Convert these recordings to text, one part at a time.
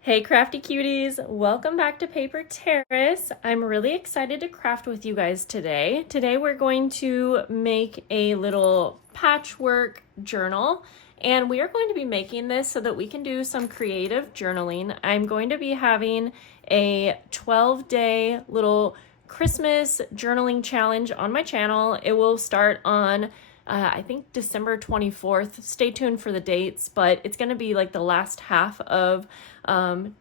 Hey crafty cuties, welcome back to Paper Terrace. I'm really excited to craft with you guys today. Today we're going to make a little patchwork journal, and we are going to be making this so that we can do some creative journaling. I'm going to be having a 12-day little Christmas journaling challenge on my channel. It will start on I think December 24th. Stay tuned for the dates, but it's going to be like the last half of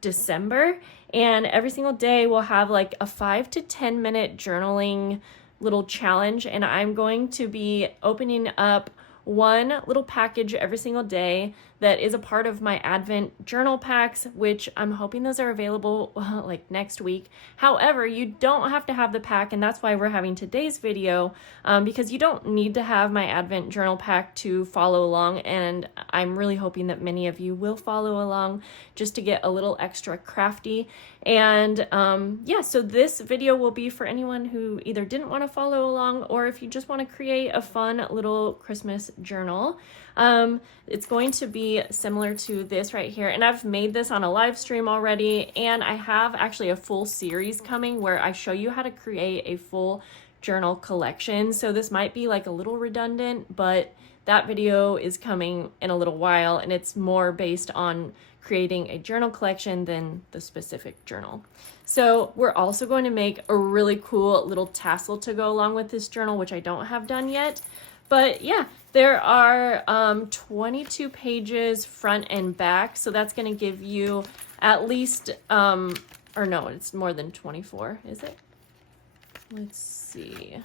December. And every single day we'll have like a 5 to 10 minute journaling little challenge. And I'm going to be opening up one little package every single day that is a part of my Advent journal packs, which I'm hoping those are available like next week. However, you don't have to have the pack, and that's why we're having today's video, because you don't need to have my Advent journal pack to follow along, and I'm really hoping that many of you will follow along just to get a little extra crafty. And yeah, so this video will be for anyone who either didn't want to follow along, or if you just want to create a fun little Christmas journal. It's going to be similar to this right here, and I've made this on a live stream already, and I have actually a full series coming where I show you how to create a full journal collection. So this might be like a little redundant, but that video is coming in a little while, and it's more based on creating a journal collection than the specific journal. So we're also going to make a really cool little tassel to go along with this journal, which I don't have done yet. But yeah, there are 22 pages front and back, so that's going to give you at least, or no, it's more than 24, is it? Let's see.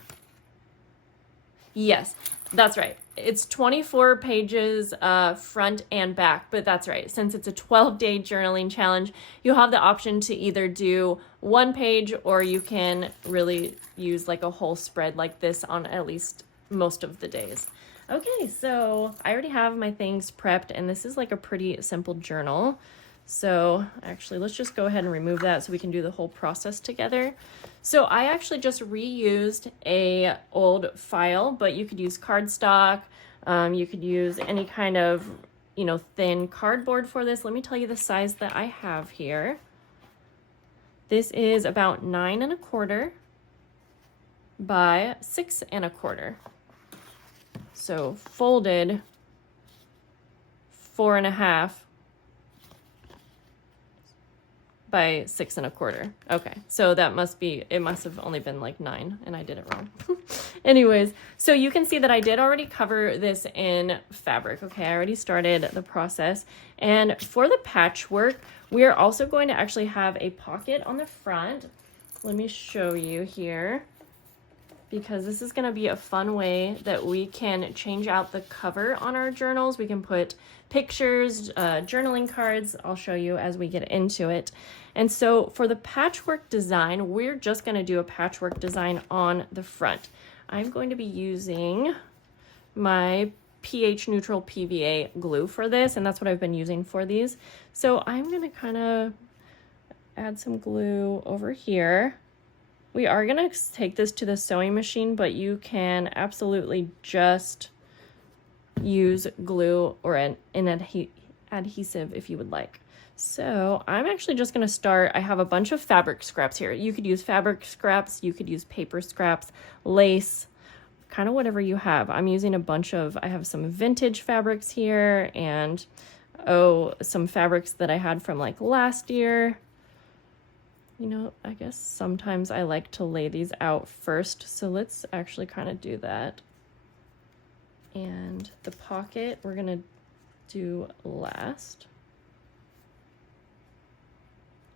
Yes, that's right. It's 24 pages front and back, but that's right. Since it's a 12-day journaling challenge, you'll have the option to either do one page, or you can really use like a whole spread like this on at least most of the days. Okay, so I already have my things prepped, and this is like a pretty simple journal. So actually, let's just go ahead and remove that so we can do the whole process together. So I actually just reused a old file, but you could use cardstock. You could use any kind of, thin cardboard for this. Let me tell you the size that I have here. This is about 9 1/4 by 6 1/4. So folded 4 1/2 by 6 1/4. Okay, so it must have only been like 9, and I did it wrong. Anyways, so you can see that I did already cover this in fabric. Okay, I already started the process. And for the patchwork, we are also going to actually have a pocket on the front. Let me show you here, because this is going to be a fun way that we can change out the cover on our journals. We can put pictures, journaling cards. I'll show you as we get into it. And so for the patchwork design, we're just going to do a patchwork design on the front. I'm going to be using my pH neutral PVA glue for this, and that's what I've been using for these. So I'm going to kind of add some glue over here. We are going to take this to the sewing machine, but you can absolutely just use glue or an adhesive if you would like. So I'm actually just going to start. I have a bunch of fabric scraps here. You could use fabric scraps, you could use paper scraps, lace, kind of whatever you have. I'm using I have some vintage fabrics here, and some fabrics that I had from like last year. I guess sometimes I like to lay these out first, so let's actually kind of do that. And the pocket we're gonna do last.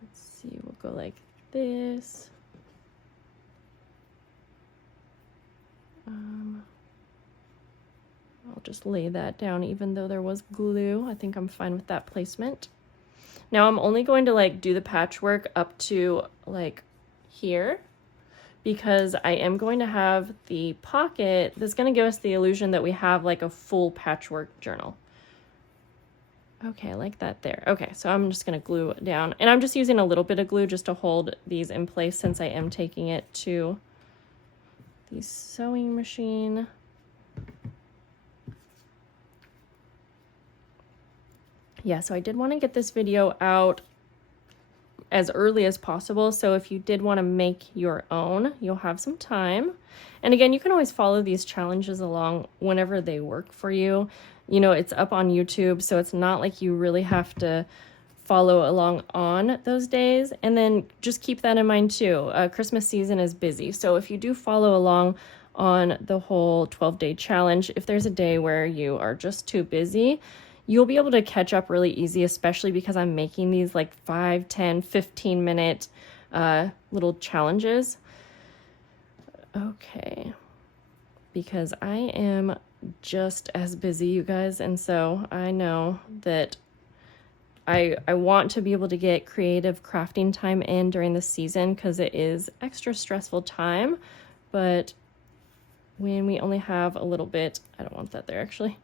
Let's see, we'll go like this. I'll just lay that down even though there was glue. I think I'm fine with that placement. Now I'm only going to like do the patchwork up to like here, because I am going to have the pocket that's going to give us the illusion that we have like a full patchwork journal. Okay, I like that there. Okay, so I'm just going to glue it down, and I'm just using a little bit of glue just to hold these in place since I am taking it to the sewing machine. Yeah, so I did want to get this video out as early as possible. So if you did want to make your own, you'll have some time. And again, you can always follow these challenges along whenever they work for you. You know, it's up on YouTube, so it's not like you really have to follow along on those days. And then just keep that in mind too. Christmas season is busy. So if you do follow along on the whole 12-day challenge, if there's a day where you are just too busy, you'll be able to catch up really easy, especially because I'm making these like 5, 10, 15 minute little challenges. Okay, because I am just as busy, you guys, and so I know that I want to be able to get creative crafting time in during the season because it is extra stressful time, but when we only have a little bit, I don't want that there actually,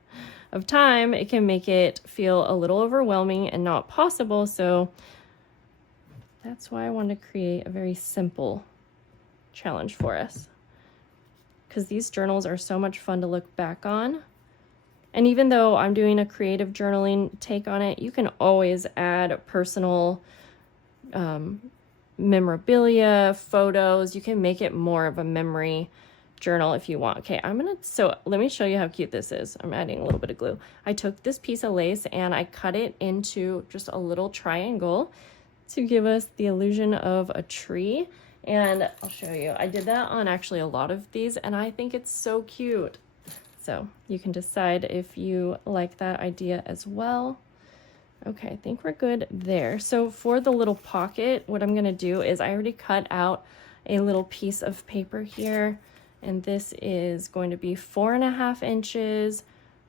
of time, it can make it feel a little overwhelming and not possible. So that's why I wanted to create a very simple challenge for us, because these journals are so much fun to look back on. And even though I'm doing a creative journaling take on it, you can always add personal memorabilia, photos. You can make it more of a memory journal if you want. Okay, so let me show you how cute this is. I'm adding a little bit of glue. I took this piece of lace and I cut it into just a little triangle to give us the illusion of a tree. And I'll show you. I did that on actually a lot of these and I think it's so cute. So you can decide if you like that idea as well. Okay, I think we're good there. So for the little pocket, what I'm gonna do is I already cut out a little piece of paper here, and this is going to be 4.5 inches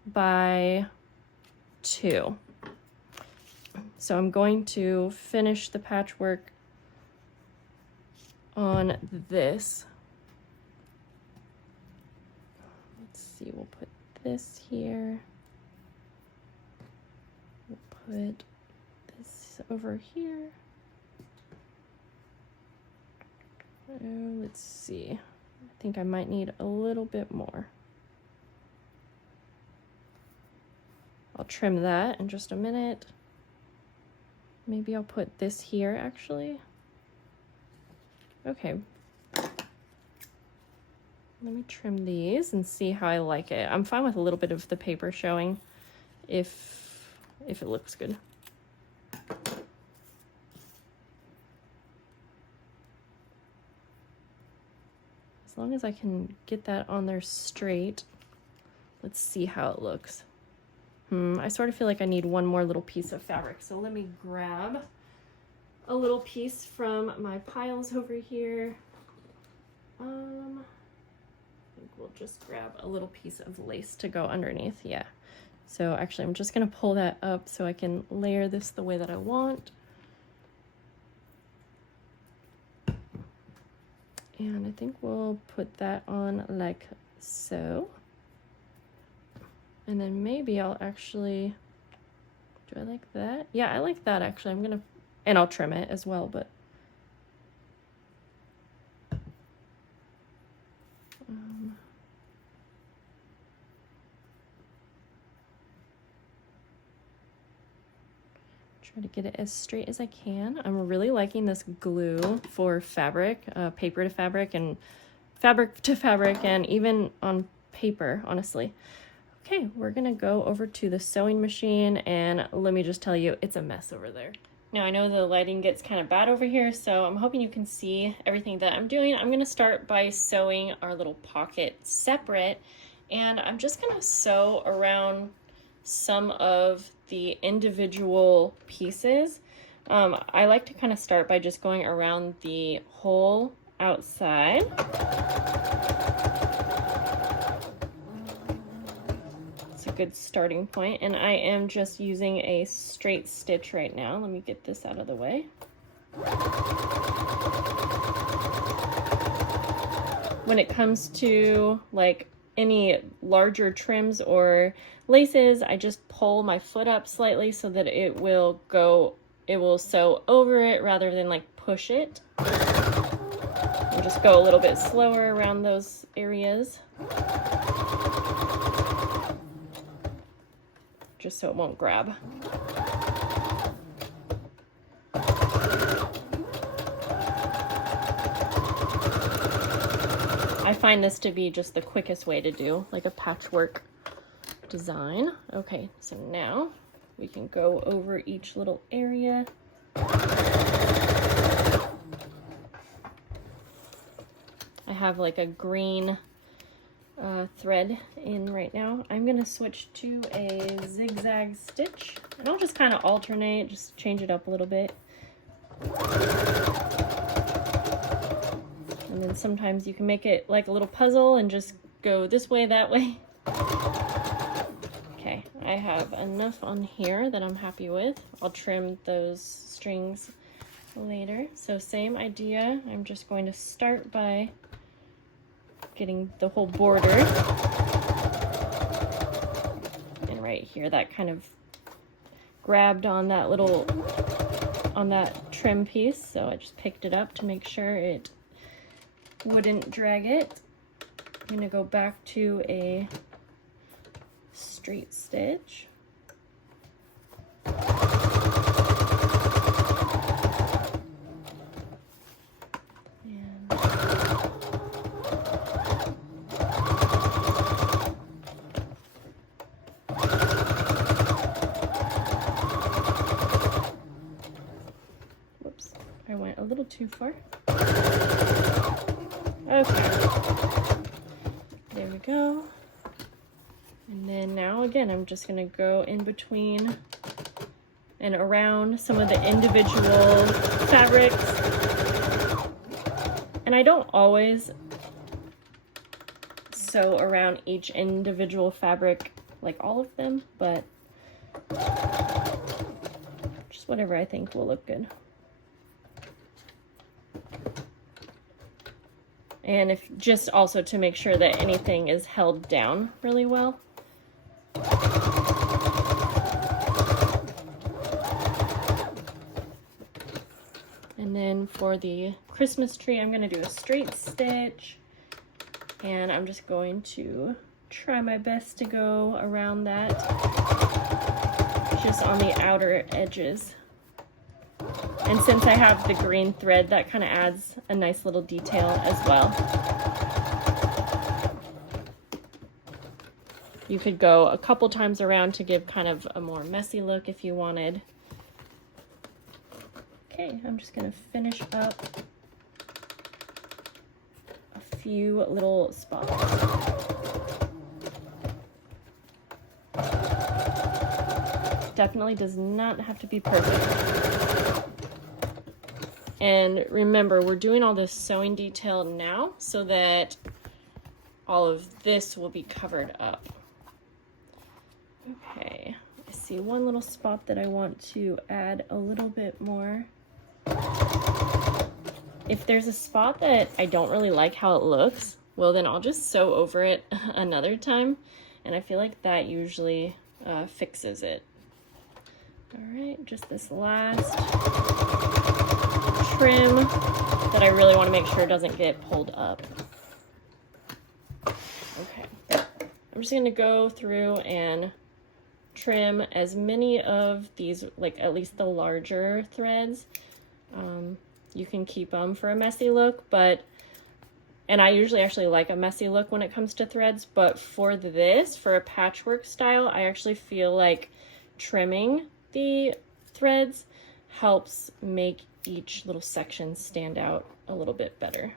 by 2. So I'm going to finish the patchwork on this. We'll put this here. We'll put this over here. Let's see. I think I might need a little bit more. I'll trim that in just a minute. Maybe I'll put this here actually. Okay. Let me trim these and see how I like it. I'm fine with a little bit of the paper showing if it looks good. As long as I can get that on there straight. Let's see how it looks. I sort of feel like I need one more little piece of fabric. So let me grab a little piece from my piles over here. We'll just grab a little piece of lace to go underneath. Yeah. So actually I'm just going to pull that up so I can layer this the way that I want. And I think we'll put that on like so. And then maybe I'll actually, do I like that? Yeah, I like that actually. And I'll trim it as well, but try to get it as straight as I can. I'm really liking this glue for fabric, paper to fabric and fabric to fabric, and even on paper, honestly. Okay, we're gonna go over to the sewing machine, and let me just tell you, it's a mess over there. Now I know the lighting gets kind of bad over here, so I'm hoping you can see everything that I'm doing. I'm gonna start by sewing our little pocket separate, and I'm just gonna sew around some of the individual pieces. I like to kind of start by just going around the whole outside. It's a good starting point, and I am just using a straight stitch right now. Let me get this out of the way. When it comes to like any larger trims or laces, I just pull my foot up slightly so that it will sew over it rather than like push it. And just go a little bit slower around those areas, just so it won't grab. find this to be just the quickest way to do like a patchwork design. Okay, so now we can go over each little area. I have like a green thread in right now. I'm gonna switch to a zigzag stitch, and I'll just kind of alternate, just change it up a little bit. And then sometimes you can make it like a little puzzle and just go this way, that way. Okay, I have enough on here that I'm happy with. I'll trim those strings later. So same idea, I'm just going to start by getting the whole border. And right here, that kind of grabbed on that little, on that trim piece. So I just picked it up to make sure it wouldn't drag it. I'm gonna go back to a straight stitch. I went a little too far. Okay, there we go. And then now again, I'm just gonna go in between and around some of the individual fabrics. And I don't always sew around each individual fabric, like all of them, but just whatever I think will look good. And if just also to make sure that anything is held down really well. And then for the Christmas tree, I'm going to do a straight stitch, and I'm just going to try my best to go around that just on the outer edges. And since I have the green thread, that kind of adds a nice little detail as well. You could go a couple times around to give kind of a more messy look if you wanted. Okay, I'm just going to finish up a few little spots. Definitely does not have to be perfect. And remember, we're doing all this sewing detail now so that all of this will be covered up. Okay, I see one little spot that I want to add a little bit more. If there's a spot that I don't really like how it looks, well then I'll just sew over it another time, and I feel like that usually fixes it. All right, just this last trim that I really want to make sure doesn't get pulled up. Okay, I'm just going to go through and trim as many of these, like at least the larger threads. You can keep them for a messy look, and I usually actually like a messy look when it comes to threads, but for this, for a patchwork style, I actually feel like trimming the threads helps make each little section stand out a little bit better.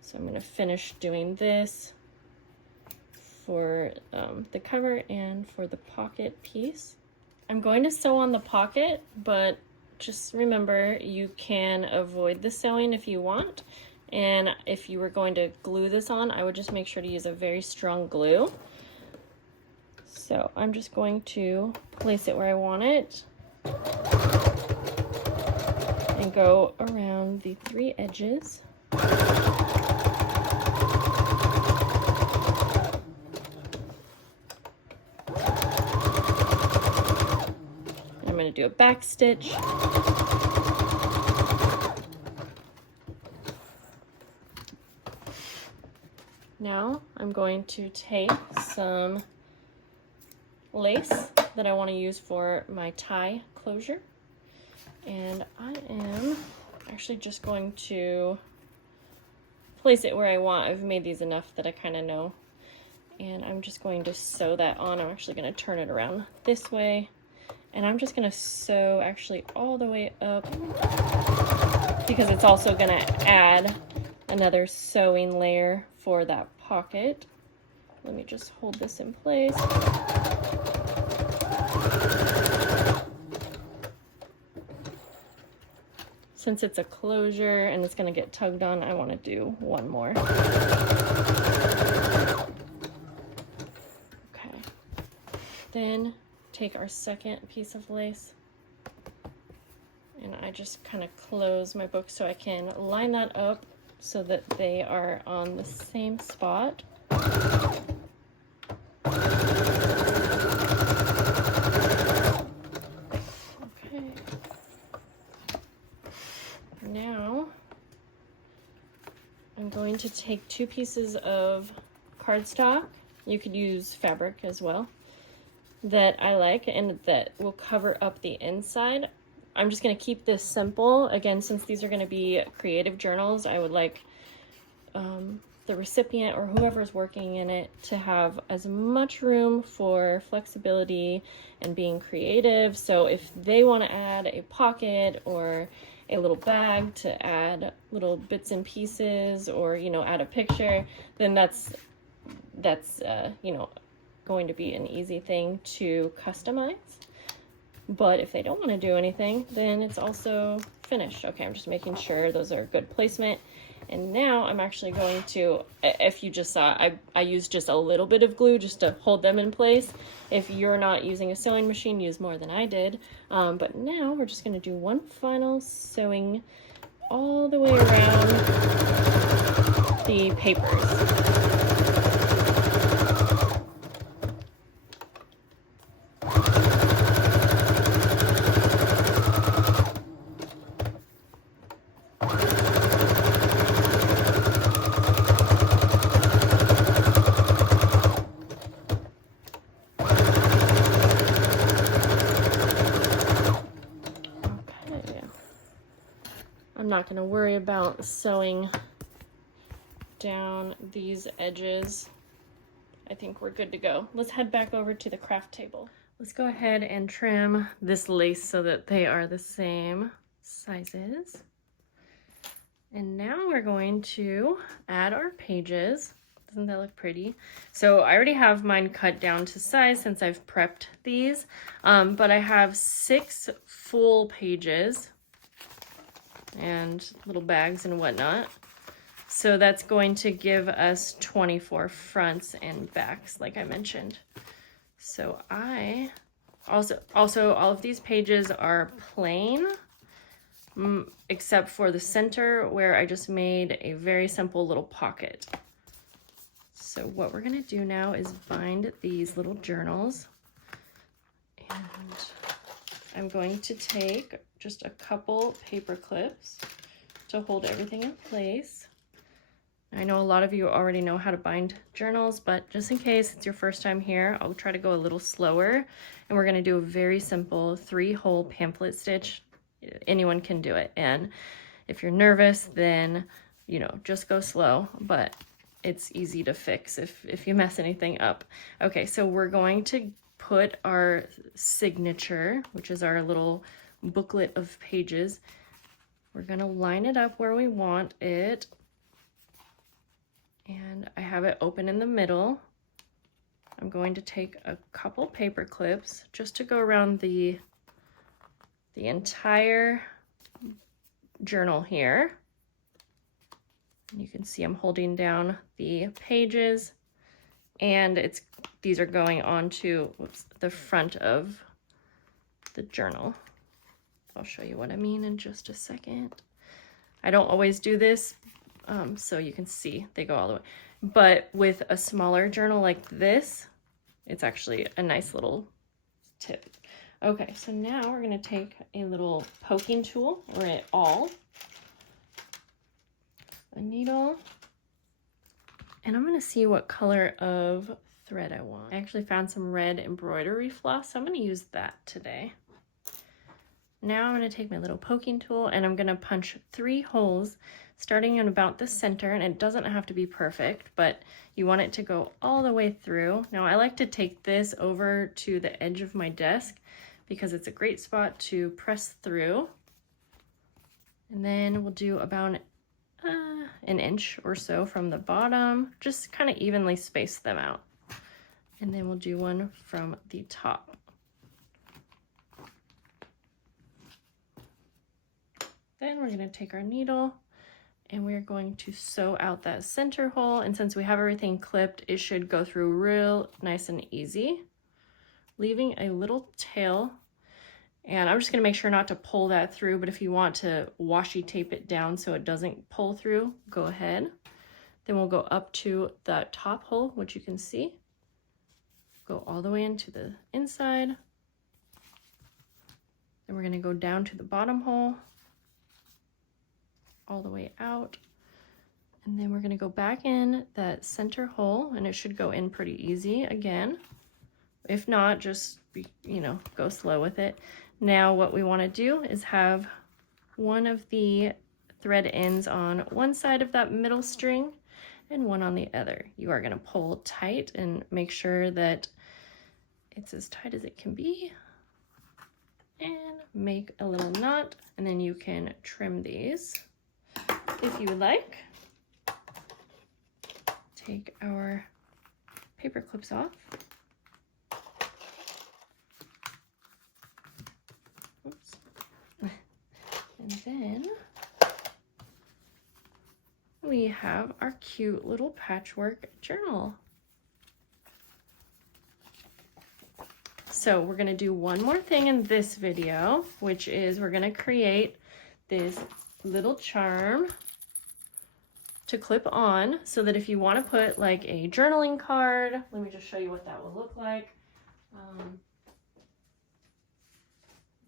So I'm going to finish doing this for the cover and for the pocket piece. I'm going to sew on the pocket, but just remember you can avoid the sewing if you want. And if you were going to glue this on, I would just make sure to use a very strong glue. So I'm just going to place it where I want it and go around the 3 edges. I'm going to do a back stitch. Now I'm going to take some lace that I want to use for my tie closure, and I am actually just going to place it where I want. I've made these enough that I kind of know. And I'm just going to sew that on. I'm actually going to turn it around this way. And I'm just going to sew actually all the way up because it's also going to add another sewing layer for that pocket. Let me just hold this in place. Since it's a closure and it's going to get tugged on, I want to do one more. Okay. Then take our second piece of lace and I just kind of close my book so I can line that up so that they are on the same spot. Okay. Now I'm going to take 2 pieces of cardstock. You could use fabric as well that I like and that will cover up the inside. I'm just going to keep this simple. Again, since these are going to be creative journals, I would like the recipient or whoever's working in it to have as much room for flexibility and being creative. So if they want to add a pocket or a little bag to add little bits and pieces or, you know, add a picture, then that's you know, going to be an easy thing to customize. But if they don't want to do anything, then it's also finished. Okay, I'm just making sure those are good placement. And now I'm actually going to, if you just saw, I used just a little bit of glue just to hold them in place. If you're not using a sewing machine, use more than I did. But now we're just going to do one final sewing all the way around the papers. I'm not going to worry about sewing down these edges. I think we're good to go. Let's head back over to the craft table. Let's go ahead and trim this lace so that they are the same sizes. And now we're going to add our pages. Doesn't that look pretty? So I already have mine cut down to size since I've prepped these, but I have 6 full pages and little bags and whatnot. So that's going to give us 24 fronts and backs, like I mentioned. So I also all of these pages are plain, except for the center where I just made a very simple little pocket. So what we're gonna do now is bind these little journals, and I'm going to take just a couple paper clips to hold everything in place. I know a lot of you already know how to bind journals, but just in case it's your first time here, I'll try to go a little slower. And we're going to do a very simple 3-hole pamphlet stitch. Anyone can do it. And if you're nervous, then, you know, just go slow, but it's easy to fix if you mess anything up. Okay, so we're going to put our signature, which is our little booklet of pages. We're going to line it up where we want it. And I have it open in the middle. I'm going to take a couple paper clips just to go around the entire journal here. And you can see I'm holding down the pages, and these are going onto the front of the journal. I'll show you what I mean in just a second. I don't always do this, so you can see they go all the way. But with a smaller journal like this, it's actually a nice little tip. Okay, so now we're gonna take a little poking tool or an awl, a needle, and I'm gonna see what color of thread I want. I actually found some red embroidery floss, so I'm gonna use that today. now I'm going to take my little poking tool and I'm going to punch 3 holes starting in about the center, and it doesn't have to be perfect, but you want it to go all the way through. Now I like to take this over to the edge of my desk because it's a great spot to press through. And then we'll do about an inch or so from the bottom, just kind of evenly space them out. And then we'll do one from the top. Then we're going to take our needle and we're going to sew out that center hole. And since we have everything clipped, it should go through real nice and easy, leaving a little tail. And I'm just going to make sure not to pull that through, but if you want to washi tape it down so it doesn't pull through, go ahead. Then we'll go up to the top hole, which you can see. Go all the way into the inside. Then we're going to go down to the bottom hole, all the way out. And then we're going to go back in that center hole, and it should go in pretty easy again. If not, just, go slow with it. Now what we want to do is have one of the thread ends on one side of that middle string and one on the other. You are going to pull tight and make sure that it's as tight as it can be, and make a little knot, and then you can trim these if you would like. Take our paper clips off. Oops. And then we have our cute little patchwork journal. So we're going to do one more thing in this video, which is we're going to create this little charm to clip on so that if you want to put like a journaling card, let me just show you what that will look like.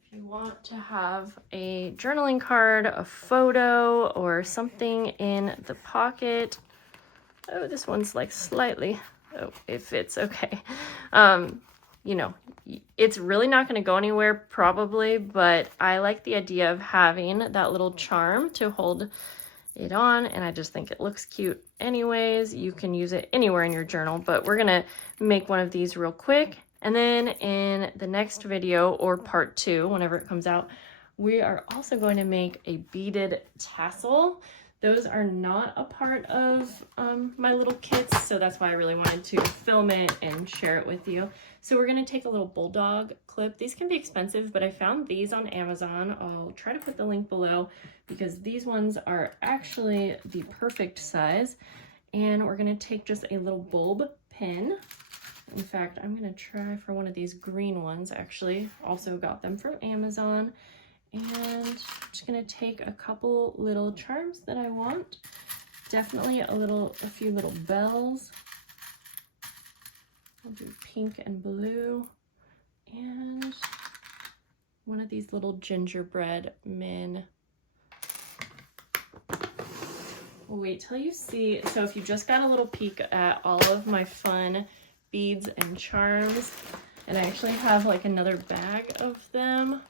If you want to have a journaling card, a photo, or something in the pocket. Oh, this one's like slightly, oh, it fits, okay. It's really not going to go anywhere probably, but I like the idea of having that little charm to hold it on, and I just think it looks cute anyways. You can use it anywhere in your journal, but we're going to make one of these real quick. And then in the next video, or part 2, whenever it comes out, we are also going to make a beaded tassel. Those are not a part of my little kits, so that's why I really wanted to film it and share it with you. So we're going to take a little bulldog clip. These can be expensive, but I found these on Amazon. I'll try to put the link below because these ones are actually the perfect size. And we're going to take just a little bulb pin. In fact, I'm going to try for one of these green ones, actually. Also got them from Amazon. And I'm just going to take a couple little charms that I want. Definitely a few little bells. I'll do pink and blue. And one of these little gingerbread men. Wait till you see. So if you just got a little peek at all of my fun beads and charms, and I actually have like another bag of them.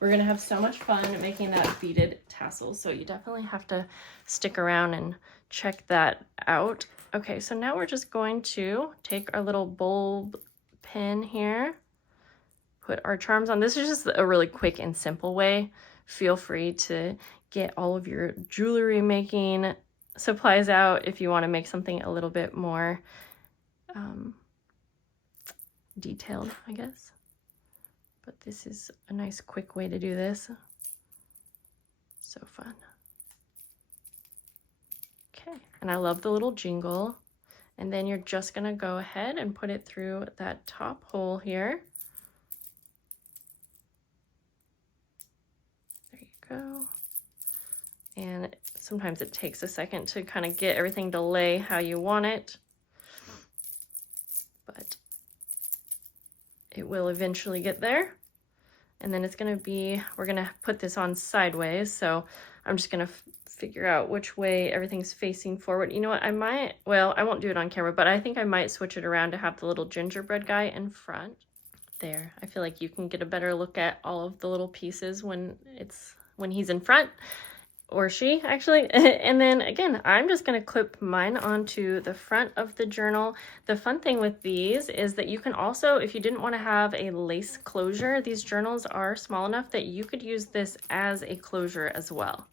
We're going to have so much fun making that beaded tassel, so you definitely have to stick around and check that out. Okay, so now we're just going to take our little bulb pin here, put our charms on. This is just a really quick and simple way. Feel free to get all of your jewelry making supplies out if you want to make something a little bit more detailed, I guess. But this is a nice quick way to do this. So fun. Okay, and I love the little jingle. And then you're just gonna go ahead and put it through that top hole here. There you go. And sometimes it takes a second to kind of get everything to lay how you want it, but it will eventually get there. And then it's gonna be, we're gonna put this on sideways, so I'm just gonna figure out which way everything's facing forward. You know what, I won't do it on camera, but I think I might switch it around to have the little gingerbread guy in front. There, I feel like you can get a better look at all of the little pieces when he's in front, or she actually. And then again, I'm just going to clip mine onto the front of the journal. The fun thing with these is that you can also, if you didn't want to have a lace closure, these journals are small enough that you could use this as a closure as well.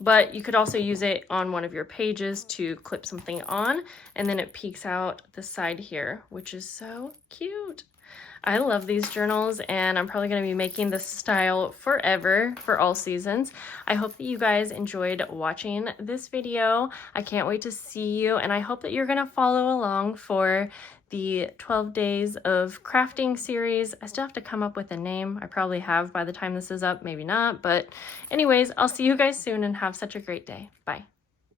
But you could also use it on one of your pages to clip something on, and then it peeks out the side here, which is so cute. I love these journals, and I'm probably going to be making this style forever for all seasons. I hope that you guys enjoyed watching this video. I can't wait to see you, and I hope that you're going to follow along for the 12 days of crafting series. I still have to come up with a name. I probably have by the time this is up, maybe not. But anyways, I'll see you guys soon and have such a great day. Bye.